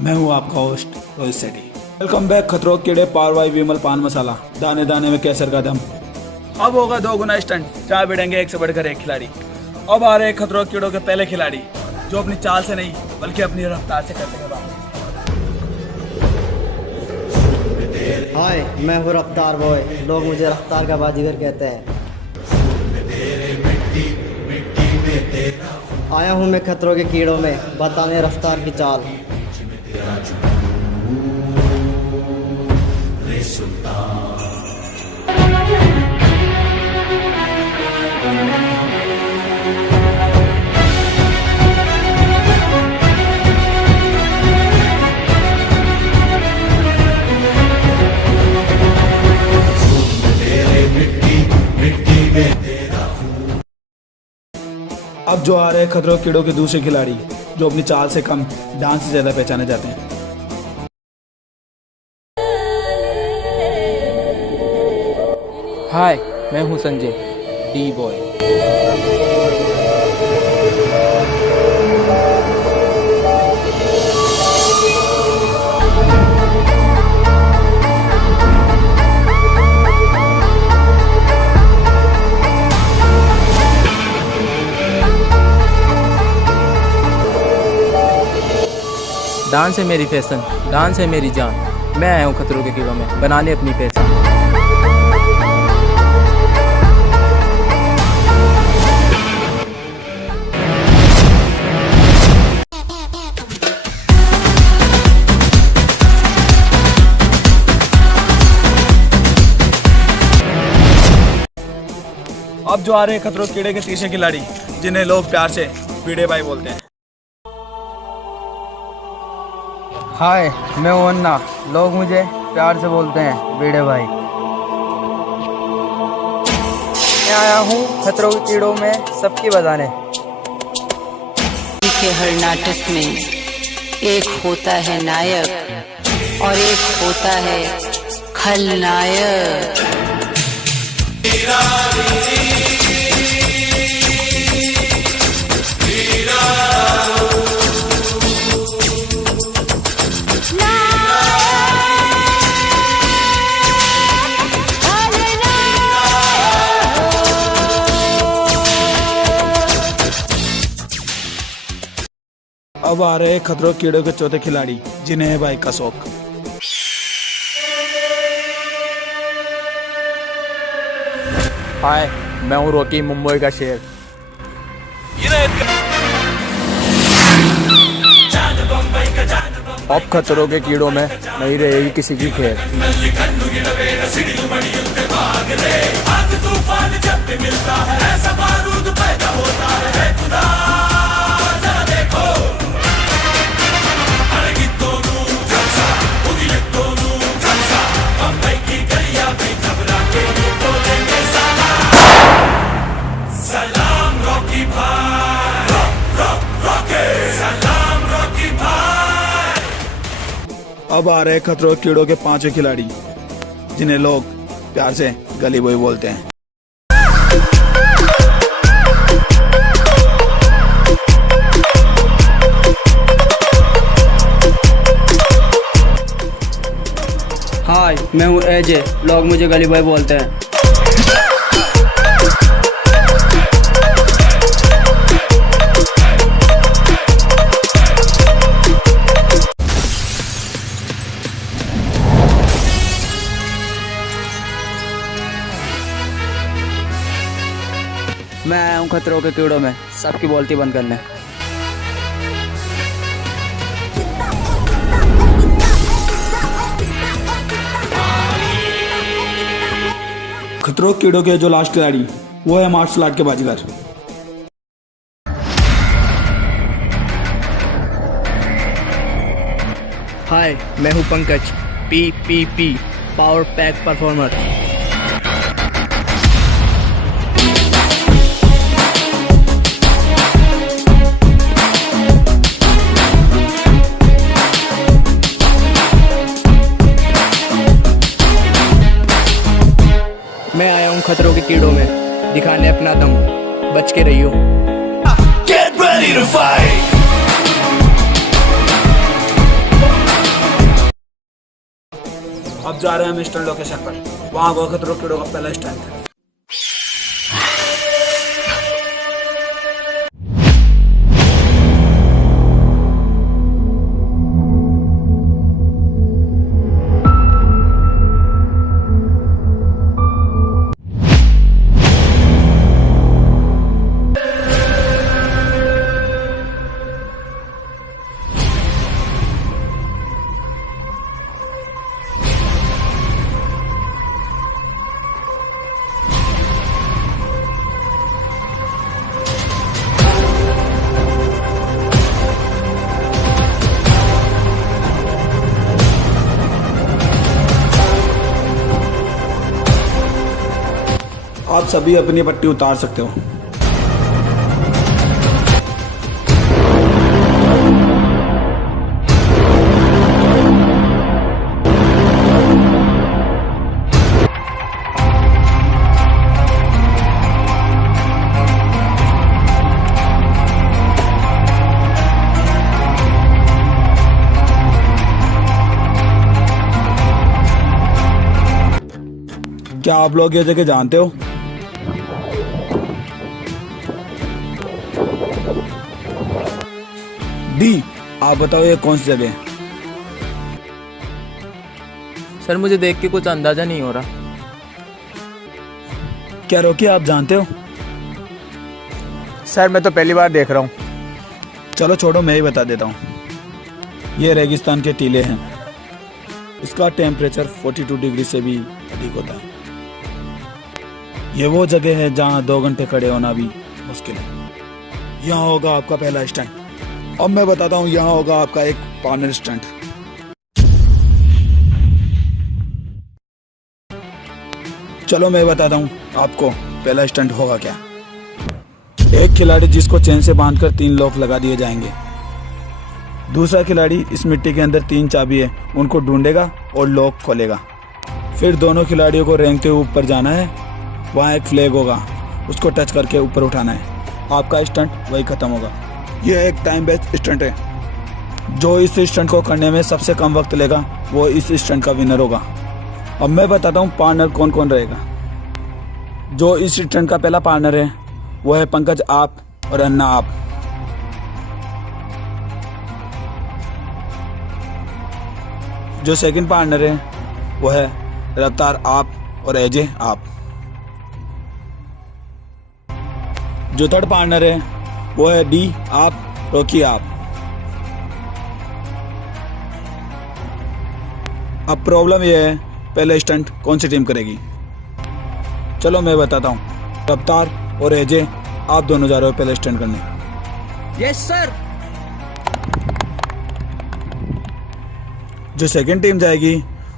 मैं हूँ आपका होस्ट रोहित सेठी। वेलकम बैक खतरों के कीड़े पावर बाई विमल पान मसाला, दाने दाने में केसर का दम। अब होगा 2 गुना स्टंट, जहाँ भिड़ेंगे एक से बढ़कर एक खिलाड़ी। अब आ रहे खतरों के कीड़ों के पहले खिलाड़ी, जो अपनी चाल से नहीं बल्कि अपनी रफ्तार से करते हैं बात। हाय, मैं हूँ रफ्तार बॉय, लोग मुझे रफ्तार का बाजीगर कहते हैं। आया हूँ मैं खतरों के कीड़ों में बताने रफ्तार की चाल। अब जो आ रहे खतरों के कीड़ों के दूसरे खिलाड़ी, जो अपनी चाल से कम डांस से ज्यादा पहचाने जाते हैं। हाय, मैं हूँ संजय डी बॉय। डांस है मेरी फैशन, डांस है मेरी जान। मैं आया हूँ खतरों के कीड़ों में बनाने अपनी पहचान। अब जो आ रहे खतरों के कीड़े के तीसरे खिलाड़ी, जिन्हें लोग प्यार से भिड़े भाई बोलते हैं। हाय, मैं हूँ अन्ना, लोग मुझे प्यार से बोलते हैं भिड़े भाई। मैं आया हूँ खतरों के कीड़ों में सबकी बजाने। के हर नाटक में एक होता है नायक और एक होता है खलनायक। अब आ रहे खतरों के कीड़ों के चौथे खिलाड़ी, जिन्हें है बाइक का शौक। हाय, मैं हूँ रॉकी, मुंबई का शेर। अब खतरों के कीड़ों में नहीं रहेगी किसी की खैर। अब आ रहे खतरों के कीड़ों के पांचवें खिलाड़ी, जिन्हें लोग प्यार से गली बॉय बोलते हैं। हाय, मैं हूँ एजे, लोग मुझे गली बॉय बोलते हैं। मैं आया हूँ खतरों के कीड़ों में सबकी बोलती बंद करने। खतरों के कीड़ों के जो लास्ट खिलाड़ी, वो है मार्शल आर्ट के बाजीगर। हाय, मैं हूँ Pankaj, P power pack performer. मैं आया हूँ खतरों के कीड़ों में दिखाने अपना दम, बच के रहियो। Get ready to fight! जा रहे हैं हम स्टंट लोकेशन पर। वहां को खतरों के खिलाड़ी का पहला स्टंट। आप सभी अपनी पट्टी उतार सकते हो। क्या आप लोग ये जगह जानते हो? डी, आप बताओ ये कौन सी जगह है? सर मुझे देख के कुछ अंदाजा नहीं हो रहा। क्या रोकी, आप जानते हो? सर मैं तो पहली बार देख रहा हूँ। चलो छोड़ो, मैं ही बता देता हूँ। ये रेगिस्तान के टीले हैं। इसका टेम्परेचर 42 डिग्री से भी अधिक होता है। ये वो जगह है जहाँ 2 घंटे खड़े होना भी मुश्किल है। यहाँ होगा आपका पहला स्टंट। अब मैं बताता हूँ, यहाँ होगा आपका एक पार्टनर स्टंट। चलो मैं बताता हूँ आपको पहला स्टंट होगा क्या। एक खिलाड़ी जिसको चेन से बांधकर 3 लॉक लगा दिए जाएंगे। दूसरा खिलाड़ी इस मिट्टी के अंदर 3 चाबी है, उनको ढूंढेगा और लॉक खोलेगा। फिर दोनों खिलाड़ियों को रेंगते हुए ऊपर जाना है। वहाँ एक फ्लैग होगा, उसको टच करके ऊपर उठाना है। आपका स्टंट वही खत्म होगा। यह एक टाइम बेस्ड स्टंट है। जो इस स्टंट को करने में सबसे कम वक्त लेगा वो इस स्टंट का विनर होगा। अब मैं बताता हूँ पार्टनर कौन कौन रहेगा। जो इस स्टंट का पहला पार्टनर है वो है पंकज आप और अन्ना आप। जो सेकंड पार्टनर है वो है रफ्तार आप और अजय आप। जो थर्ड पार्टनर है वो है डी आप, रोकी आप। अब प्रॉब्लम यह है पहले स्टंट कौन सी टीम करेगी। चलो मैं बताता हूँ। रफ्तार और अजय आप दोनों जा रहे हो पहले स्टंट करने। Yes sir. जो सेकंड टीम जाएगी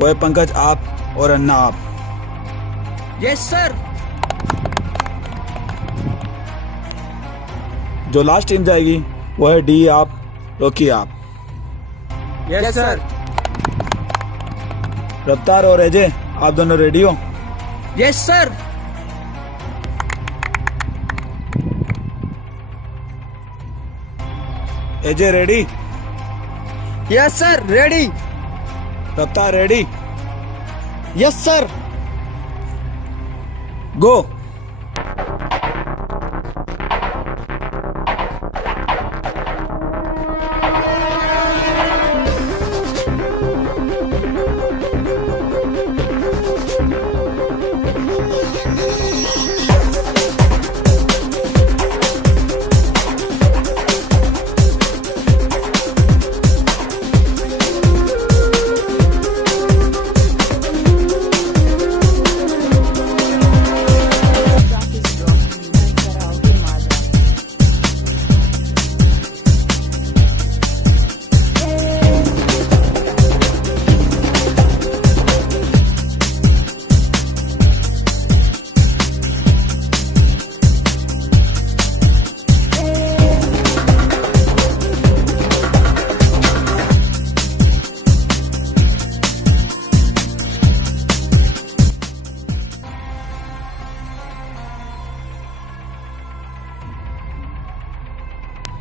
वो है पंकज आप और अन्ना आप। Yes sir. जो लास्ट टीम जाएगी वो है डी आप, रोकी आप। Yes sir. रफ्तार और अजय आप दोनों रेडी हो? Yes sir. Ajay ready? Yes sir, ready. Raftaar ready? Yes sir. Go.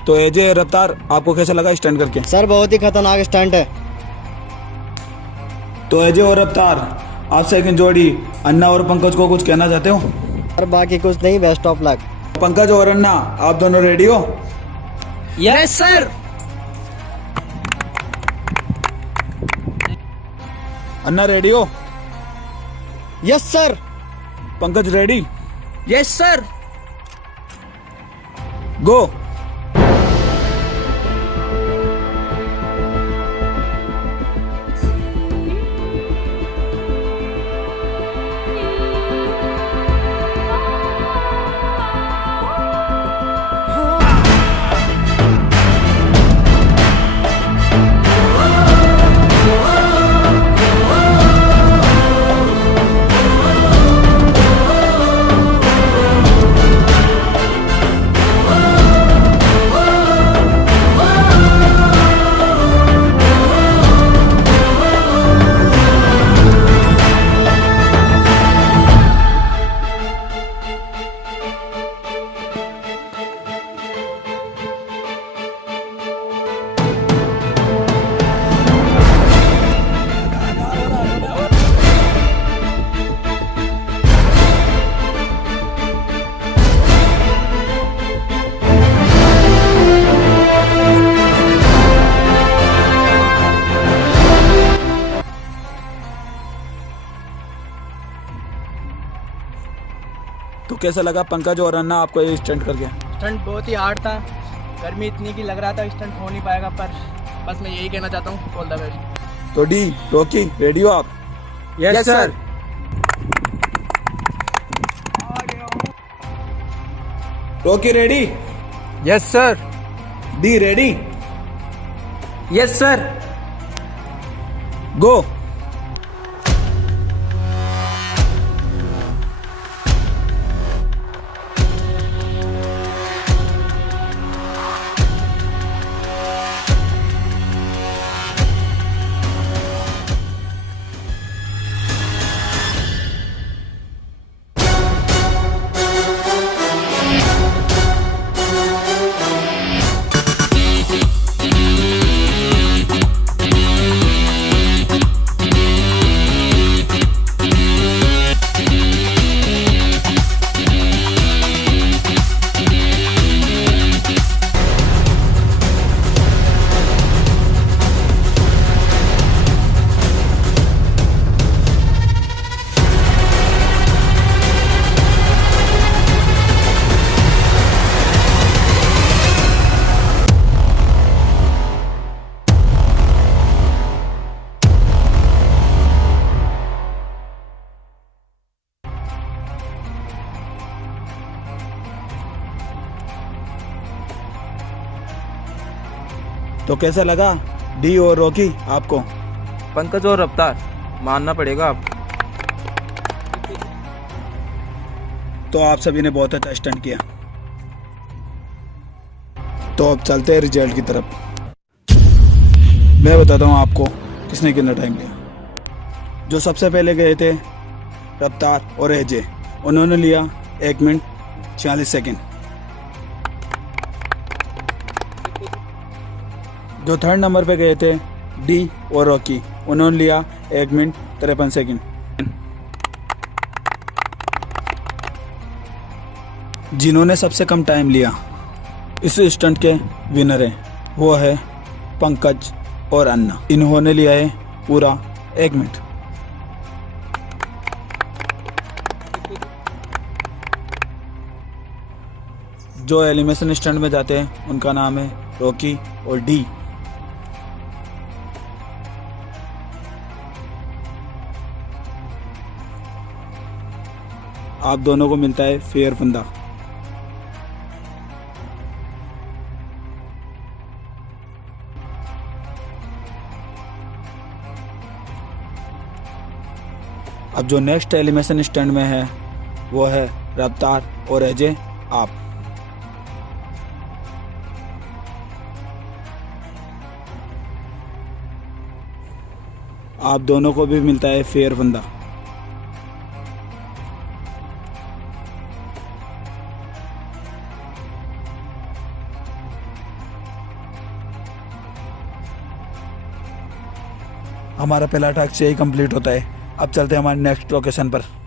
तो अजय रफ्तार आपको कैसा लगा स्टंट करके? सर बहुत ही खतरनाक स्टंट है। तो अजय और रफ्तार, आप सेकंड जोड़ी अन्ना और पंकज को कुछ कहना चाहते हो? और बाकी कुछ नहीं, बेस्ट ऑफ लक। पंकज और अन्ना, आप दोनों रेडी हो? Yes sir. अन्ना रेडी हो? Yes sir. Pankaj ready? Yes sir. Go. तो कैसा लगा पंकज और अन्ना आपको ये स्टंट करके? स्टंट बहुत ही हार्ड था, गर्मी इतनी की लग रहा था स्टंट हो नहीं पाएगा, पर बस मैं यही कहना चाहता हूँ, ऑल द बेस्ट। तो डी रॉकी रेडी हो आप? Yes sir. Rocky ready? Yes sir. D ready? Yes sir. Go. तो कैसा लगा डी और रॉकी आपको? पंकज और रफ्तार, मानना पड़ेगा आप। तो आप सभी ने बहुत अच्छा स्टंट किया। तो अब चलते हैं रिजल्ट की तरफ। मैं बताता हूँ आपको किसने कितना टाइम लिया। जो सबसे पहले गए थे रफ्तार और अजय, उन्होंने लिया 1 मिनट 46 सेकेंड। जो थर्ड नंबर पे गए थे डी और रॉकी, उन्होंने लिया 1 मिनट 53 सेकेंड। जिन्होंने सबसे कम टाइम लिया इस स्टंट के विनर हैं, वो है पंकज और अन्ना। इन्होंने लिया है पूरा 1 मिनट। जो एलिमिनेशन स्टंट में जाते हैं उनका नाम है रॉकी और डी। आप दोनों को मिलता है फेयर फंदा। अब जो नेक्स्ट एलिमिनेशन स्टैंड में है वो है रफ्तार और अजय। आप दोनों को भी मिलता है फेयर फंदा। हमारा पहला टास्क यही कंप्लीट होता है। अब चलते हैं हमारे नेक्स्ट लोकेशन पर।